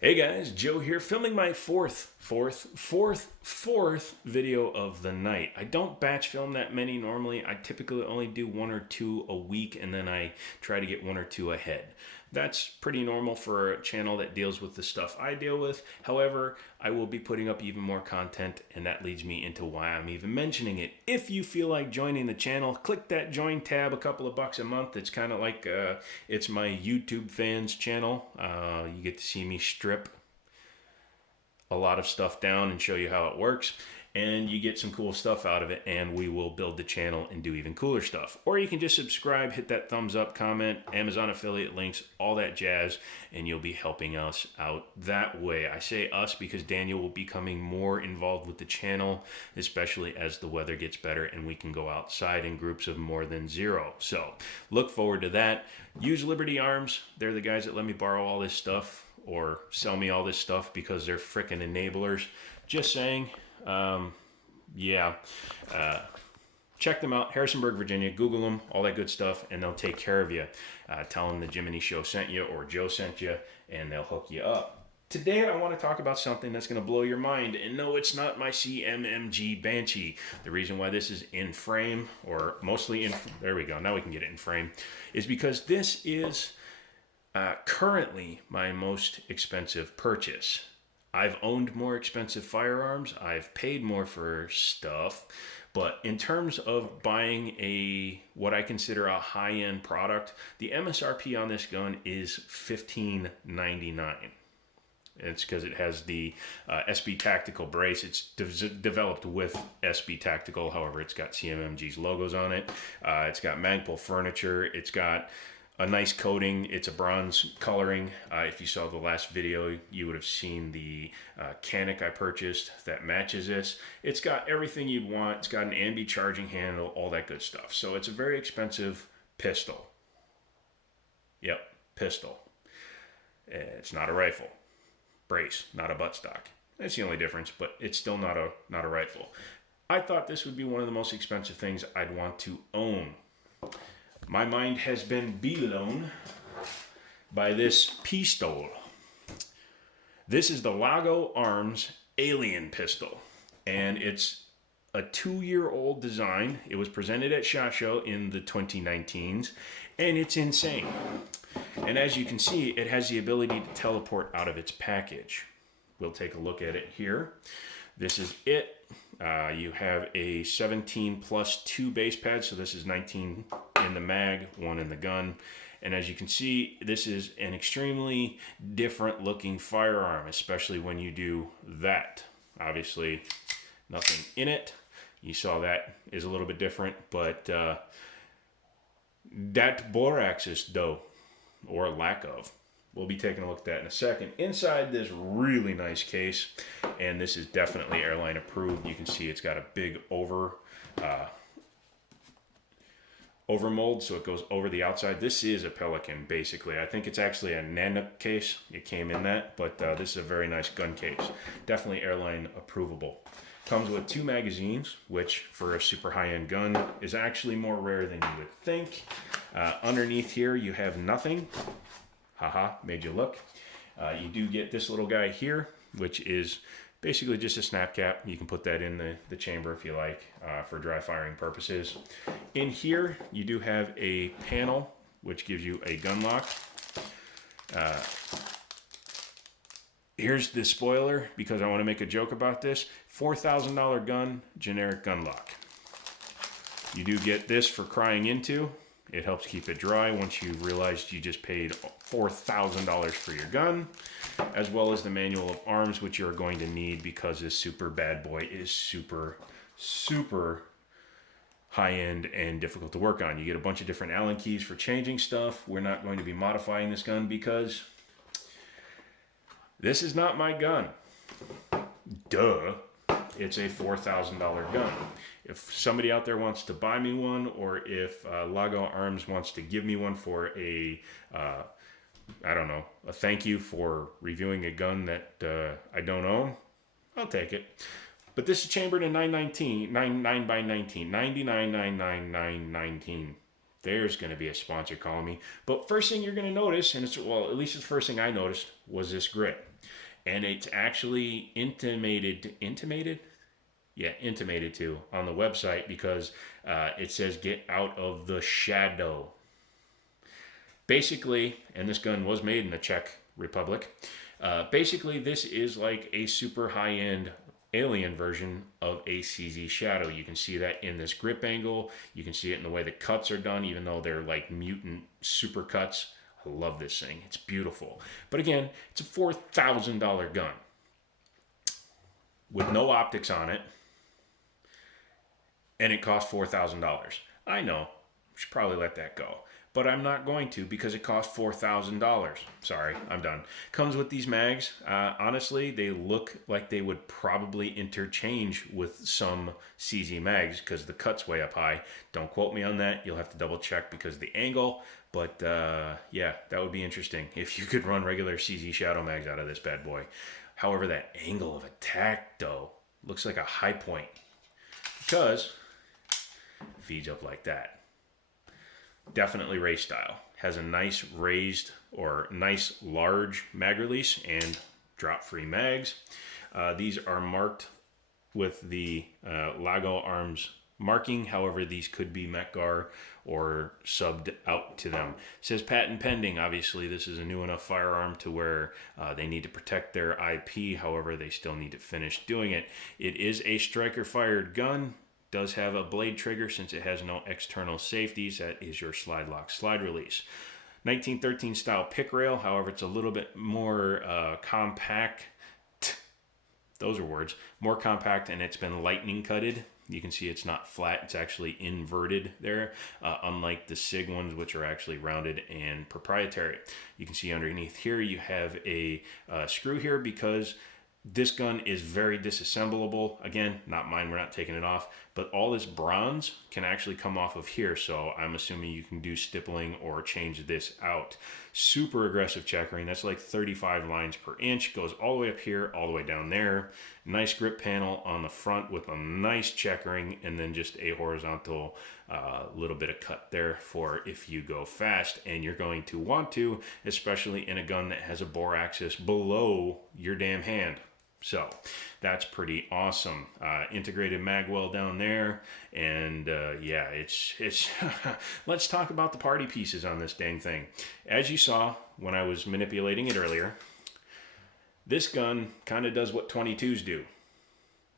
Hey guys, Joe here, filming my fourth video of the night. I don't batch film that many normally. I typically only do one or two a week, and then I try to get one or two ahead. That's pretty normal for a channel that deals with the stuff I deal with. However, I will be putting up even more content, and that leads me into why I'm even mentioning it. If you feel like joining the channel, click that join tab, a couple of bucks a month. It's kind of like it's my YouTube fans channel. You get to see me strip a lot of stuff down and show you how it works, and you get some cool stuff out of it, and we will build the channel and do even cooler stuff. Or you can just subscribe, hit that thumbs up, comment, Amazon affiliate links, all that jazz, and you'll be helping us out that way. I say us because Daniel will be becoming more involved with the channel, especially as the weather gets better and we can go outside in groups of more than 0. So look forward to that. Use Liberty Arms. They're the guys that let me borrow all this stuff or sell me all this stuff because they're frickin' enablers. Just saying. Yeah. Check them out. Harrisonburg, Virginia. Google them. All that good stuff. And they'll take care of you. Tell them the Jiminy Show sent you or Joe sent you. And they'll hook you up. Today I want to talk about something that's going to blow your mind. And no, it's not my CMMG Banshee. The reason why this is in frame, or mostly in... There we go. Now we can get it in frame. Is because this is... currently my most expensive purchase. I've owned more expensive firearms. I've paid more for stuff. But in terms of buying what I consider a high-end product, the MSRP on this gun is $15.99. It's because it has the SB Tactical brace. It's developed with SB Tactical. However, it's got CMMG's logos on it. It's got Magpul furniture. It's got a nice coating. It's a bronze coloring. If you saw the last video, you would have seen the Canic I purchased that matches this. It's got everything you'd want. It's got an ambi charging handle, all that good stuff. So it's a very expensive pistol. Yep, pistol. It's not a rifle. Brace, not a buttstock. That's the only difference, but it's still not a rifle. I thought this would be one of the most expensive things I'd want to own. My mind has been blown by this pistol. This is the Lago Arms Alien Pistol, and it's a 2-year-old design. It was presented at SHOT Show in the 2019s, and it's insane. And as you can see, it has the ability to teleport out of its package. We'll take a look at it here. This is it. You have a 17 plus 2 base pads, so this is 19 in the mag, 1 in the gun. And as you can see, this is an extremely different looking firearm, especially when you do that. Obviously, nothing in it. You saw that is a little bit different, but that bore axis, though, or lack of. We'll be taking a look at that in a second. Inside this really nice case, and this is definitely airline approved. You can see it's got a big over mold, so it goes over the outside. This is a Pelican, basically. I think it's actually a Nanook case. It came in that, but this is a very nice gun case. Definitely airline approvable. Comes with 2 magazines, which for a super high-end gun is actually more rare than you would think. Underneath here, you have nothing. Haha, made you look. You do get this little guy here, which is basically just a snap cap. You can put that in the chamber if you like, for dry firing purposes. In here, you do have a panel, which gives you a gun lock. Here's the spoiler, because I want to make a joke about this. $4,000 gun, generic gun lock. You do get this for crying into. It helps keep it dry once you realize you just paid $4,000 for your gun, as well as the manual of arms, which you're going to need because this super bad boy is super, super high-end and difficult to work on. You get a bunch of different Allen keys for changing stuff. We're not going to be modifying this gun because this is not my gun. Duh. It's a $4,000 gun. If somebody out there wants to buy me one, or if Lago Arms wants to give me one for a thank you for reviewing a gun that I don't own, I'll take it. But this is chambered in 9 by 19, 99, 9, 9, 9, 9, 19. There's going to be a sponsor calling me. But first thing you're going to notice, and it's, well, at least the first thing I noticed, was this grip. And it's actually intimated? Yeah, intimated to on the website because it says get out of the shadow. Basically, and this gun was made in the Czech Republic, basically this is like a super high-end alien version of a CZ Shadow. You can see that in this grip angle. You can see it in the way the cuts are done, even though they're like mutant super cuts. I love this thing. It's beautiful. But again, it's a $4,000 gun with no optics on it, and it costs $4,000. I know, should probably let that go. But I'm not going to because it costs $4,000. Sorry, I'm done. Comes with these mags. Honestly, they look like they would probably interchange with some CZ mags because the cut's way up high. Don't quote me on that. You'll have to double check because of the angle. But yeah, that would be interesting if you could run regular CZ Shadow mags out of this bad boy. However, that angle of attack, though, looks like a high point because it feeds up like that. Definitely race style. Has a nice raised or nice large mag release and drop free mags. These are marked with the Lago arms marking. However, these could be Metgar or subbed out to them. It says patent pending. Obviously, this is a new enough firearm to where they need to protect their IP. However, they still need to finish doing it. It is a striker fired gun. Does have a blade trigger since it has no external safeties. That is your slide lock slide release. 1913 style pick rail. However, it's a little bit more compact. Those are words. More compact, and it's been lightning cutted. You can see it's not flat. It's actually inverted there, unlike the SIG ones, which are actually rounded and proprietary. You can see underneath here you have a screw here because this gun is very disassemblable. Again, not mine, we're not taking it off, but all this bronze can actually come off of here, so I'm assuming you can do stippling or change this out. Super aggressive checkering. That's like 35 lines per inch. Goes all the way up here, all the way down there. Nice grip panel on the front with a nice checkering, and then just a horizontal little bit of cut there for if you go fast, and you're going to want to, especially in a gun that has a bore axis below your damn hand. So that's pretty awesome. Integrated magwell down there, and yeah, it's let's talk about the party pieces on this dang thing. As you saw when I was manipulating it earlier, this gun kind of does what 22s do,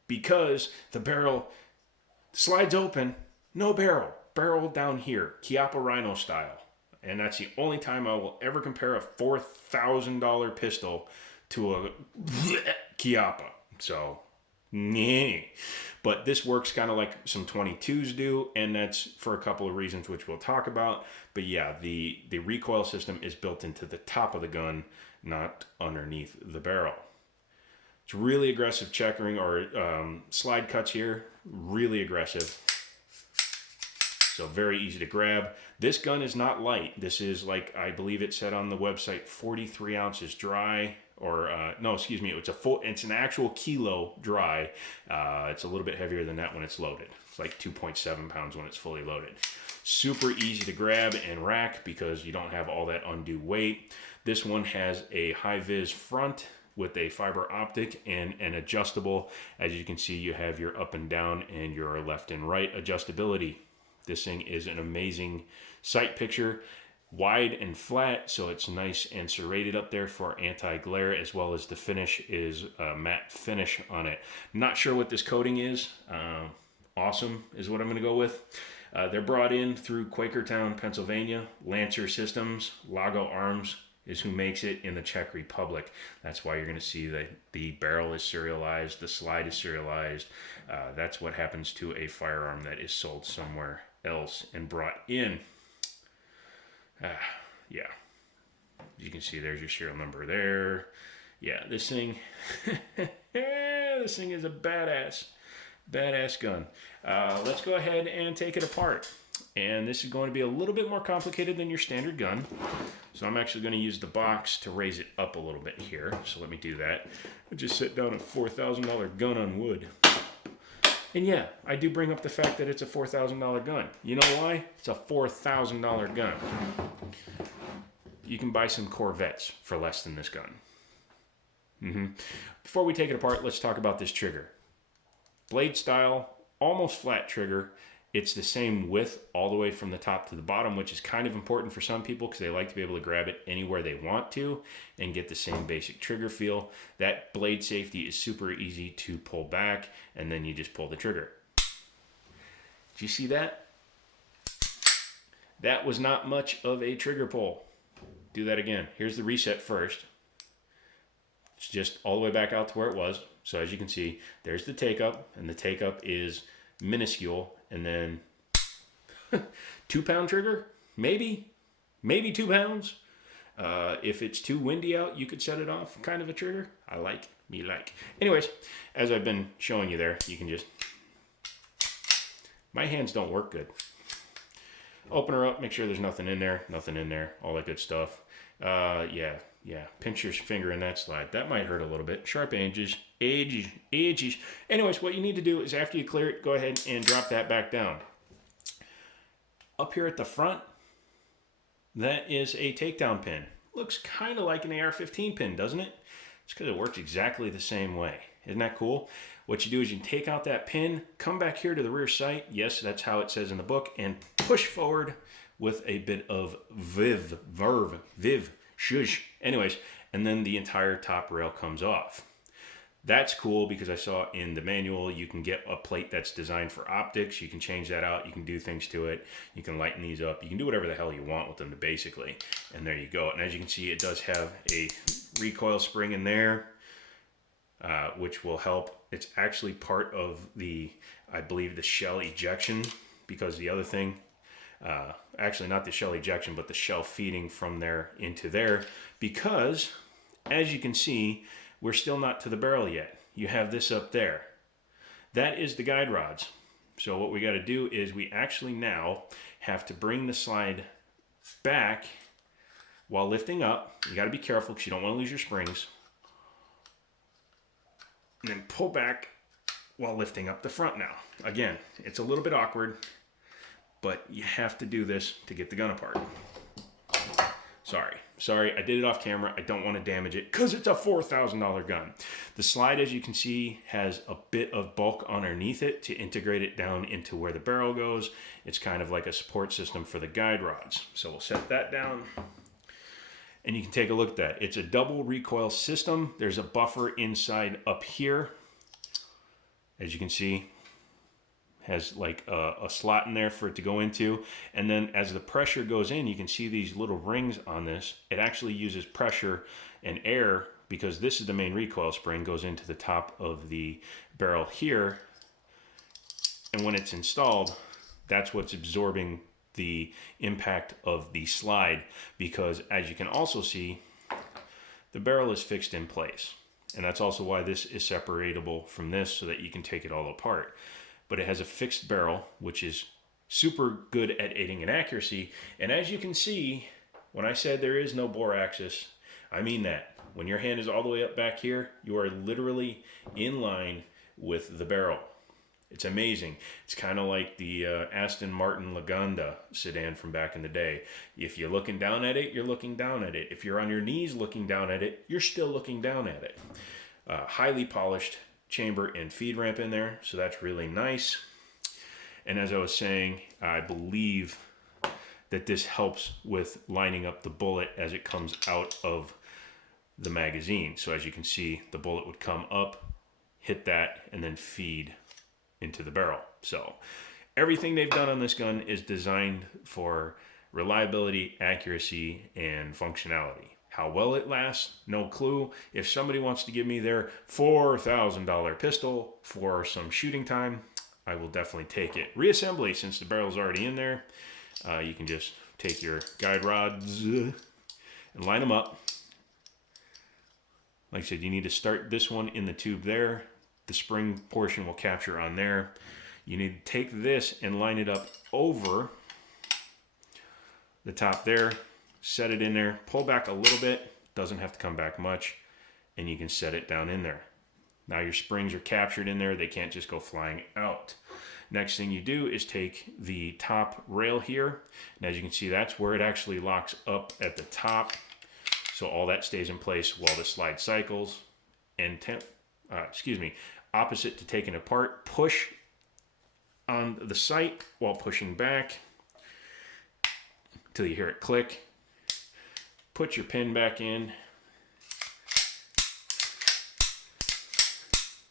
because the barrel slides open, no barrel down here, Chiappa Rhino style, and that's the only time I will ever compare a $4,000 pistol to a Chiappa. So, nah. But this works kind of like some 22s do, and that's for a couple of reasons which we'll talk about. But yeah, the recoil system is built into the top of the gun, not underneath the barrel. It's really aggressive checkering or slide cuts here, really aggressive. So very easy to grab. This gun is not light. This is, like I believe it said on the website, 43 ounces dry. Or no, excuse me, it's an actual kilo dry. It's a little bit heavier than that when it's loaded. It's like 2.7 pounds when it's fully loaded. Super easy to grab and rack because you don't have all that undue weight. This one has a high-vis front with a fiber optic and an adjustable. As you can see, you have your up and down and your left and right adjustability. This thing is an amazing sight picture. Wide and flat, so it's nice and serrated up there for anti-glare, as well as the finish is a matte finish on it. Not sure what this coating is. Awesome is what I'm going to go with. They're brought in through Quakertown, Pennsylvania. Lancer Systems, Lago Arms is who makes it in the Czech Republic. That's why you're going to see that the barrel is serialized, the slide is serialized. That's what happens to a firearm that is sold somewhere else and brought in. Yeah, you can see there's your serial number there. Yeah, this thing, this thing is a badass gun. Let's go ahead and take it apart. And this is going to be a little bit more complicated than your standard gun. So I'm actually going to use the box to raise it up a little bit here. So let me do that. I just set down a $4,000 gun on wood. And yeah, I do bring up the fact that it's a $4,000 gun. You know why? It's a $4,000 gun. You can buy some Corvettes for less than this gun. Before we take it apart, let's talk about this trigger. Blade style, almost flat trigger. It's the same width all the way from the top to the bottom, which is kind of important for some people because they like to be able to grab it anywhere they want to and get the same basic trigger feel. That blade safety is super easy to pull back, and then you just pull the trigger. Did you see that? That was not much of a trigger pull. Do that again. Here's the reset first. It's just all the way back out to where it was. So as you can see, there's the take up, and the take up is minuscule. And then 2 pound trigger, maybe 2 pounds. If it's too windy out, you could set it off kind of a trigger. I like, me like. Anyways, as I've been showing you there, you can just, my hands don't work good. Open her up, make sure there's nothing in there, all that good stuff. Yeah, pinch your finger in that slide. That might hurt a little bit. Sharp edges. Anyways, what you need to do is after you clear it, go ahead and drop that back down. Up here at the front, that is a takedown pin. Looks kind of like an AR-15 pin, doesn't it? It's because it works exactly the same way. Isn't that cool? What you do is you take out that pin, come back here to the rear sight. Yes, that's how it says in the book, and push forward with a bit of viv, shush. Anyways, and then the entire top rail comes off. That's cool because I saw in the manual you can get a plate that's designed for optics. You can change that out. You can do things to it. You can lighten these up. You can do whatever the hell you want with them, basically. And there you go. And as you can see, it does have a recoil spring in there, which will help. It's actually part of the, I believe, the shell ejection, because the other thing, actually not the shell ejection, but the shell feeding from there into there, because as you can see, we're still not to the barrel yet. You have this up there. That is the guide rods. So what we got to do is we actually now have to bring the slide back while lifting up. You got to be careful because you don't want to lose your springs. And then pull back while lifting up the front now. Again, it's a little bit awkward, but you have to do this to get the gun apart. Sorry, I did it off camera. I don't want to damage it because it's a $4,000 gun. The slide, as you can see, has a bit of bulk underneath it to integrate it down into where the barrel goes. It's kind of like a support system for the guide rods. So we'll set that down. And you can take a look at that. It's a double recoil system. There's a buffer inside up here. As you can see, has like a slot in there for it to go into. And then as the pressure goes in, you can see these little rings on this. It actually uses pressure and air, because this is the main recoil spring, goes into the top of the barrel here. And when it's installed, that's what's absorbing the impact of the slide, because as you can also see, the barrel is fixed in place. And that's also why this is separatable from this, so that you can take it all apart. But it has a fixed barrel, which is super good at aiding in accuracy. And as you can see, when I said there is no bore axis, I mean that. When your hand is all the way up back here, you are literally in line with the barrel. It's amazing. It's kind of like the Aston Martin Lagonda sedan from back in the day. If you're looking down at it, you're looking down at it. If you're on your knees looking down at it, you're still looking down at it. Highly polished chamber and feed ramp in there, so that's really nice. And as I was saying, I believe that this helps with lining up the bullet as it comes out of the magazine. So as you can see, the bullet would come up, hit that, and then feed into the barrel. So everything they've done on this gun is designed for reliability, accuracy, and functionality. How well it lasts, no clue. If somebody wants to give me their $4,000 pistol for some shooting time, I will definitely take it. Reassembly, since the barrel's already in there, you can just take your guide rods and line them up. Like I said, you need to start this one in the tube there. The spring portion will capture on there. You need to take this and line it up over the top there. Set it in there, pull back a little bit, doesn't have to come back much, and you can set it down in there. Now your springs are captured in there. They can't just go flying out. Next thing you do is take the top rail here. And as you can see, that's where it actually locks up at the top. So all that stays in place while the slide cycles. And opposite to taking apart, push on the sight while pushing back till you hear it click. Put your pin back in,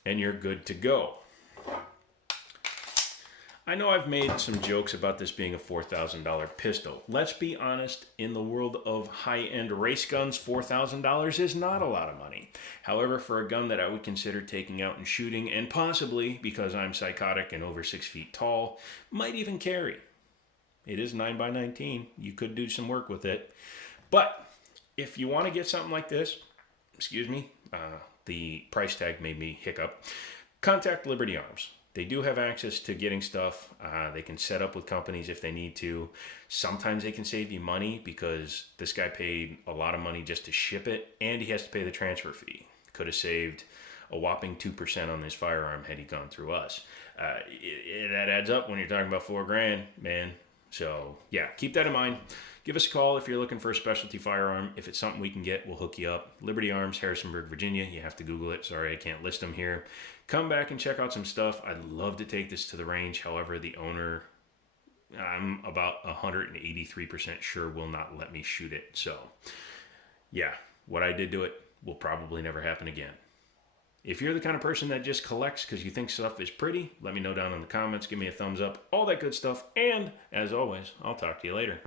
and you're good to go. I know I've made some jokes about this being a $4,000 pistol. Let's be honest, in the world of high-end race guns, $4,000 is not a lot of money. However, for a gun that I would consider taking out and shooting, and possibly, because I'm psychotic and over 6 feet tall, might even carry. It is 9x19. You could do some work with it. But if you want to get something like this, the price tag made me hiccup, contact Liberty Arms. They do have access to getting stuff. They can set up with companies if they need to. Sometimes they can save you money because this guy paid a lot of money just to ship it, and he has to pay the transfer fee. Could have saved a whopping 2% on this firearm had he gone through us. That adds up when you're talking about $4,000, man. So yeah, keep that in mind. Give us a call if you're looking for a specialty firearm. If it's something we can get, we'll hook you up. Liberty Arms, Harrisonburg, Virginia. You have to Google it. Sorry, I can't list them here. Come back and check out some stuff. I'd love to take this to the range. However, the owner, I'm about 183% sure will not let me shoot it. So yeah, what I did to it will probably never happen again. If you're the kind of person that just collects because you think stuff is pretty, let me know down in the comments. Give me a thumbs up, all that good stuff. And as always, I'll talk to you later.